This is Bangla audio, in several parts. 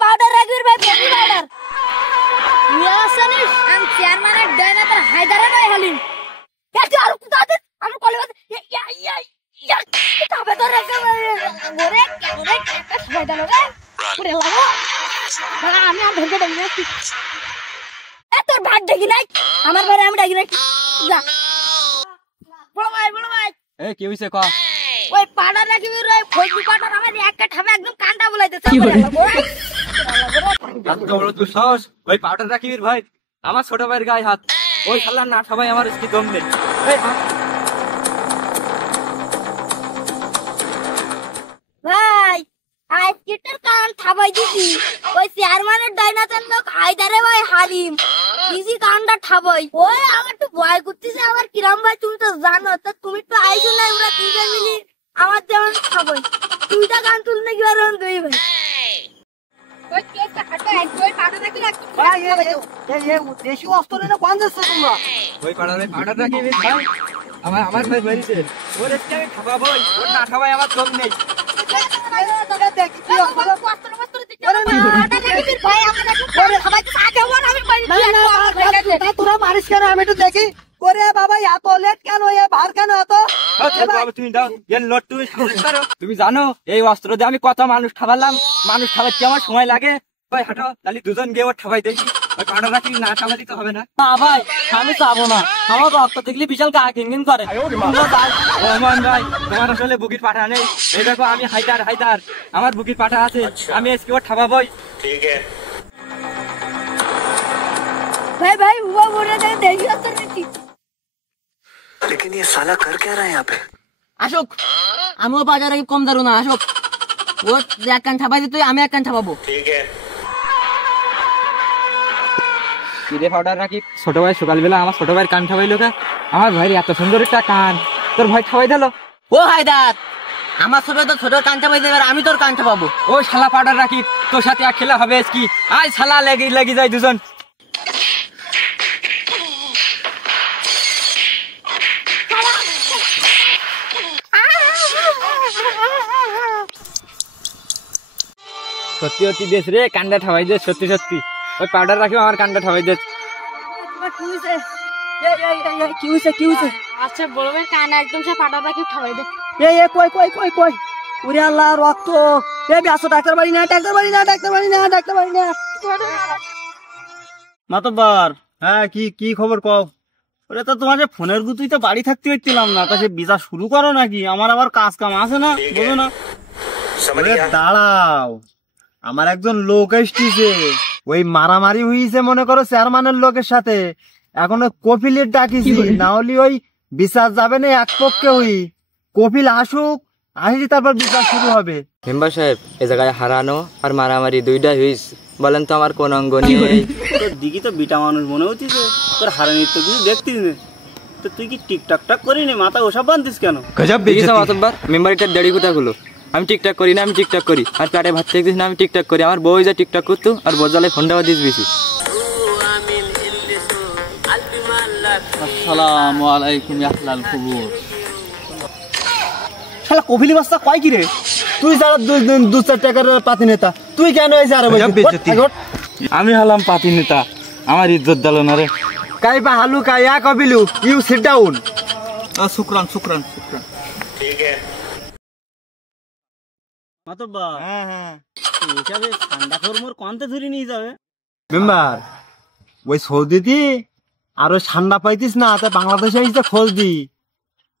পাউডার রাখবি ভাই, পাউডার চেয়ারম্যানের ডাইনাটার হায়দারে নয় হালিম আর আমার কলেজ আমি তোর ভাগ ডাকি নাই, আমার বাড়ি আমি ডাকি নাই। যা বলো ভাই, বলো ভাই। কি হইছে ক? ওই পাউডার রাখবি রে, ফজলি পাউডার আমার একটা ঠাবে একদম কান্ডা বলাইতেছে। তুই সাহস ওই পাউডার রাখিবির ভাই, আমার ছোট ভাইয়ের গায়ে হাত। ওই শালা না সবাই আমার কি দম নেই। ভাই আজকের কান থাবাই দিছি, ওই চেয়ারম্যানের ডাইনাটার লোক হায়দারে ভাই হালিম দিছি কানটা ঠাবাই। ওই আমার একটু ভয় করতেছে, আমার কিরাম ভাই তুমি তো জানো, তো তুমি তো আইসো না, আমরা দুইটা মিলি আমার যেমন খাবই। দুইটা গান তুল নাকি আর দুই ভাই দেশি অস্ত্র না কোন যাচ্ছে তোমরা? ওই পাউডার রাখিবির ভাই, আমার ভাই বেরিয়েছে। ওর একটু আমি খাবাবো, ওর না খাবাই আমার দম নেই। তোরা মারিস কেন আমি একটু দেখি। ওরে বাবা এত লেট কেন, ভার কেন এত? তুমি জানো এই অস্ত্র দিয়ে আমি কত মানুষ খাবালাম, মানুষ খাবাইতে আমার সময় লাগে। হাঁটো তাহলে দুজন গিয়ে ওর ঠাবাই দেখি। ওই পাউডার রাখি না খাওয়া দিতে হবে না। ভাই আমি চাবো না, আমার রক্ত দেখলে বিশাল গা কিনকিন করে। রহমান ভাই তোমার আসলে বুকির পাঠা নেই। এই দেখো আমি হায়দার, আমার বুকির পাঠা আছে। আমি আজকে ওর ঠাবাবই। ভাই ভাই হুয়া বলে দেয় দেশি অস্ত্র নিচ্ছি। लेकिन ये साला कर क्या रहा है यहाँ पे? আসুক, আমিও বাজারে কম দারু না। আসুক, ও এক কান ঠাপাই দিতে আমি এক কান ঠাপাবো। কিরে পাউডার রাখি, ছোট ভাই সকালবেলা আমার ছোট ভাইয়ের কান ঠাবাইলো কা? আমার ভাইয়ের এত সুন্দর একটা কান, তোর ভাই ঠাবাই দিল। ও হায়দার, আমার ছোট তো ছোট কান ঠাপাই দেবে, আমি তোর কান ঠাপাবো। ও শালা পাউডার রাখি, তোর সাথে আর খেলা হবে কি? আয় শালা লেগে যায় দুজন। সত্যি সত্যি দেশ রে, কান্ডা ঠাবাই দে। সত্যি সত্যি ওই পাউডার রাখি আমার কান্ডা ঠাবাই দে। কি হয়েছে? আচ্ছা বড় ভাই কান একদম সে পাউডার রাখি ঠাবাই দে। কই ওরে আল্লাহ রক্ত। আসো, ডাক্তার বাড়ি না। মাতব্বর, হ্যাঁ কি খবর কও? ওরে তো তোমার ফোনের গুতুই তো বাড়ি থাকতে হচ্ছিলাম না, তা সে বিচার শুরু করো নাকি? আমার আবার কাজ কাম আছে না, বোঝো না? দাঁড়াও, আমার একজন লোক এসেছে, ওই মারামারি হয়েছে মনে করো চেয়ারম্যানের লোকের সাথে। এখন ওই কপিলের ডাকিছি, না হলে ওই বিচার যাবে না এক পক্ষে। ওই কপিল আসুক, আসি তারপর বিচার শুরু হবে। মেম্বার সাহেব, এ জায়গায় হারানো আর মারামারি দুইটাই হয়েছে, বলেন তো আমার কোন অঙ্গ নিয়ে? তোর দিকে তো বিটা মানুষ মনে হচ্ছে, তোর হারানির তো কিছু দেখতিস না, তো তুই কি টিকটাক করিনি? মাথা ওসব বানতিস কেন? মেম্বারটার দেড়ি কোথা গুলো? আমি টিকটাক করি না, আমি টিকটাক করি। আর পেটে ভাত খেয়েছিস না, আমি টিকটাক করি। আমার বউ যা টিকটাক করতো, আর বোঝালে ফোনটা দিস বেশি। আসসালামু আলাইকুম আহলাল কুবুর। শালা কপিলি বাস্তা কয় কি রে? তুই যারা 2-4 টাকার পাতি নেতা, তুই কেন এসে আরে আমি হলাম পাতি নেতা, আমার ইজ্জত দিল না রে। কাইবা হালু কাইয়া কপিলু, ইউ সিট ডাউন। শুকরান। মাতব্বা, হ্যাঁ হিসাবে ঠান্ডা খোর মোর কন্তে ধরে নিয়ে যাবে। মেম্বার, ওই সৌদিতি আর ওই ঠান্ডা পাইতিস না, তাই বাংলাদেশে এসে খোঁজ দি।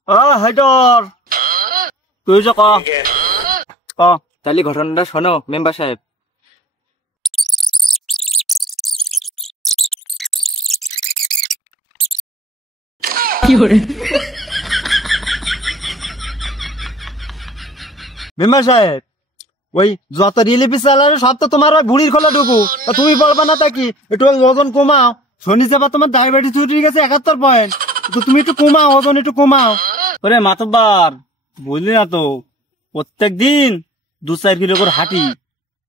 ও হাইডর, তুই যে ক তাহলে ঘটনাটা শোনো মেম্বার সাহেব। মেম্বার সাহেব, ওই যত রিলিফ চালানো সব তো তোমার ওই বুড়ির খোলা ঢুকু, তুমি বলবা না তা কি একটু ওজন কমাও। শুনিছে বা তোমার ডায়াবেটিস ছুটি গেছে 71 পয়েন্ট, তো তুমি একটু কমাও, ওজন একটু কমাও। ওরে মাতব্বার, বুঝলি না তো, প্রত্যেক দিন 2-4 কিলো করে হাঁটি,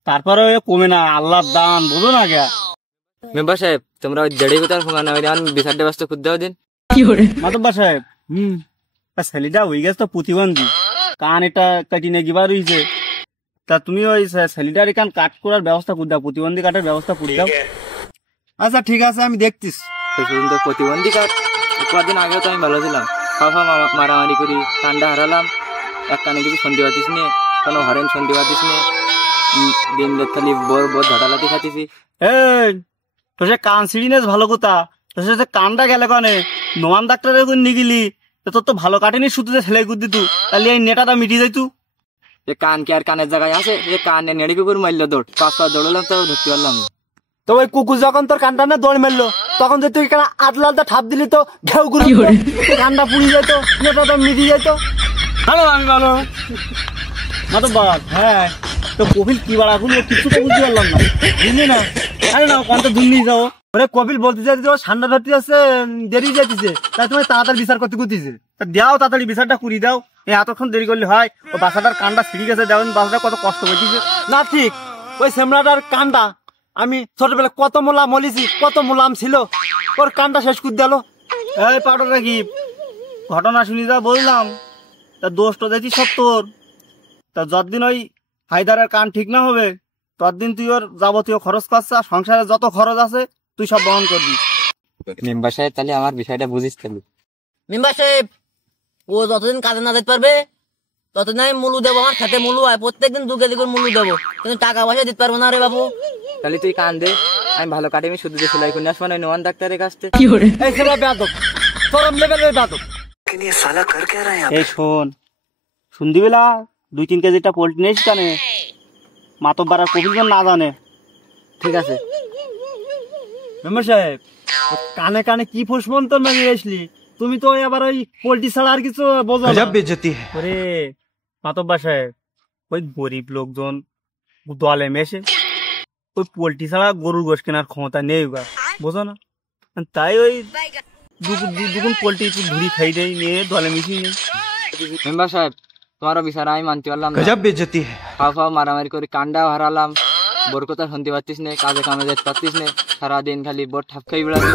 তারপরে কমে না, আল্লাহর দান, বোঝো না কে? মেম্বার সাহেব, তোমরা ওই দেড়ি কোথার ফোন বিচারটা ব্যস্ত খুঁজতে দিন। মাতব্বার সাহেব, ছেলেটা হয়ে গেছে তো প্রতিবন্ধী, কান এটা কাটি নিয়ে গিবার হয়েছে। তা তুমি ওই ছেলেটার কান কাট করার ব্যবস্থা করে দাও, প্রতিবন্ধী কাটার ব্যবস্থা করে দাও। আচ্ছা ঠিক আছে, আমি দেখতিস। সেদিন তো প্রতিবন্ধী কাট, কদিন আগেও তো আমি ভালো ছিলাম, খাওয়া মারামারি করি, কান্ডা হারালাম, এক কানে কিছু শুনতে পাচ্ছিস নে, কোনো হরেন শুনতে পাচ্ছিস নে, দিন রাত খালি বোর ঝাঁটালাতি খাতিছি। এই তো সে কান ছিঁড়ি নেস ভালো কথা, তো সে কানটা গেলে কনে নোমান ডাক্তারের নিয়ে গেলি, তোর তো ভালো কাটেনি, শুধু সেলাই করে দিতু, তাহলে এই নেটাটা মিটিয়ে যাইতু। যে কান কি আর কানের জায়গায় আছে, যে কানে নেড়ি কুকুর মারলো দৌড়, 5 পা দৌড়লাম তো ধরতে পারলাম না। তো ওই কুকুর যখন তোর কানটা না দৌড় মারলো, তখন যে তুই আদলালটা ঠাপ দিলি তো ঘেউ করে কানটা পুড়ি যেত, নেটাটা মিটিয়ে যেত। ভালো আমি ভালো মাতব্বর। হ্যাঁ, তো কপিল কি বাড়া করলো কিছু তো বুঝতে পারলাম না, বুঝলি না? আরে না কোনটা দূর নিয়ে যাও। ওরে কপিল বলতে চাইছে ও ঠান্ডা ধরতে যাচ্ছে, দেরি যাইতেছে, তাই তুমি তাড়াতাড়ি বিচার করতে করতেছে। তা দাও তাড়াতাড়ি বিচারটা করি দাও, এই এতক্ষণ দেরি করলে হয়? ও বাচ্চাটার কানটা ছিঁড়ে গেছে, দেখেন বাচ্চাটা কত কষ্ট পেয়েছে। না ঠিক, ওই সেমরাটার কানটা আমি ছোটবেলা কত মোলাম মলিছি, কত মোলাম ছিল, ওর কানটা শেষ করে দিল। এই পাউডার রাখি, ঘটনা শুনি যা বললাম, তা দোষটা দেখছি সব তোর। তা যতদিন ওই হায়দারের কান ঠিক না হবে, ততদিন তুই ওর যাবতীয় খরচ খরচা, সংসারে যত খরচ আছে তুই সব বহন করবি। মেম্বার সাহেব তাহলে আমার বিষয়টা বুঝিস তাহলে। মেম্বার সাহেব, ও যতদিন কাজে না যেতে পারবে ততদিন আমি মুলু দেবো, আমার খেতে মুলু হয়, প্রত্যেকদিন 2 কেজি করে মুলু দেবো, কিন্তু টাকা পয়সা দিতে পারবো না রে বাবু। তাহলে তুই কান দে, আমি ভালো কাটে, আমি শুধু সেলাই করে আসবো না নোমান ডাক্তারের কাছ থেকে। এই সেবা বেয়াদব, চরম লেভেলের বেয়াদব। लेकिन ये साला कर क्या रहा है यहाँ पे? এই শোন, শুনদি বেলা 2-3 কেজিটা পোল্ট্রি নিয়েছি কানে, মাতব্বর আর কপিল যেন না জানে। ঠিক আছে। মেম্বার সাহেব, ও কানে কানে কি ফুসমন্তর মারিয়ে আসলি, তুমি তো আবার ওই পোল্ট্রি ছাড়া আর কিছু বোঝো না। ওরে মাতব্বর সাহেব, ওই গরিব লোকজন দলে মেশে ওই পোল্ট্রি ছাড়া গরুর গোশ কেনার ক্ষমতা নেই গা, বোঝো না? তাই ওই দুগুণ পোল্ট্রি একটু ঘুরি খাই দেয়, নিয়ে দলে মিশিয়ে নেই। মেম্বার সাহেব, তোমারও বিচার আমি মানতে পারলাম না। খাওয়া মারামারি করে কান্ডাও হারালাম, বোর কথা শুনতে পারতিস নে, কাজে কামে যেতে পারতিস নে, সারাদিন খালি বোর ঠাপ খাই বেড়াচ্ছিস।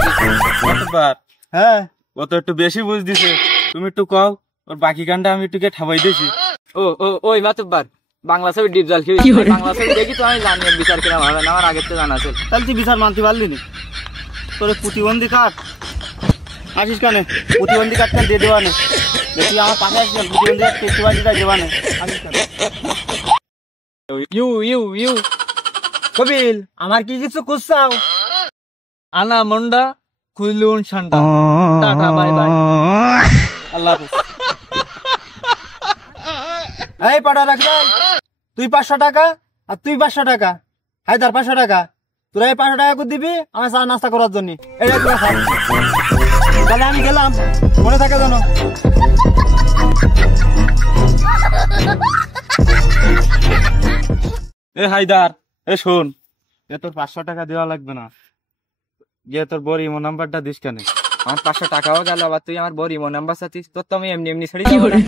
মাতব্বর, হ্যাঁ, ও তো একটু বেশি বুঝ দিছে, তুমি একটু কও, ওর বাকি কানটা আমি একটু ঠাবাই দিয়েছি। ওই মাতুব্বার, বাংলা ছবি ডিপ জল খেয়ে বাংলা ছবি দেখি তো আমি জানি এর বিচার কিরম হবে না, আমার আগের তো জানা ছিল। তাহলে তুই বিচার মানতে পারলি নি? তোর প্রতিবন্ধী কাঠ আসিস কানে, প্রতিবন্ধী কাঠটা দিয়ে দেওয়া নেই, দেখি আমার পাশে আসিস, প্রতিবন্ধী কাঠ টেস্টি বাজিটা দেওয়া নেই, আসিস কানে। ইউ কপিল, আমার কি কিছু খুঁজছাও? আনা মন্ডা খুলুন ঠান্ডা, টাটা বাই বাই, আল্লাহ হাফেজ। এই পাটা রাখ, তুই 500 টাকা আর তুই 500 টাকা, হায়দার 500 টাকা, তোরা এই 500 টাকা করে দিবি আমার চা নাস্তা করার জন্য। এটা তোরা খা। তাহলে আমি গেলাম, মনে থাকে জানো। এ হায়দার, এ শোন, এ তোর 500 টাকা দেওয়া লাগবে না, গিয়ে তোর বড় ইমো নাম্বারটা দিস কেন? আমার 500 টাকাও গেল, আবার তুই আমার বড় ইমো নাম্বার চাচ্ছিস, তোর তো আমি এমনি এমনি ছেড়ে যাবো না।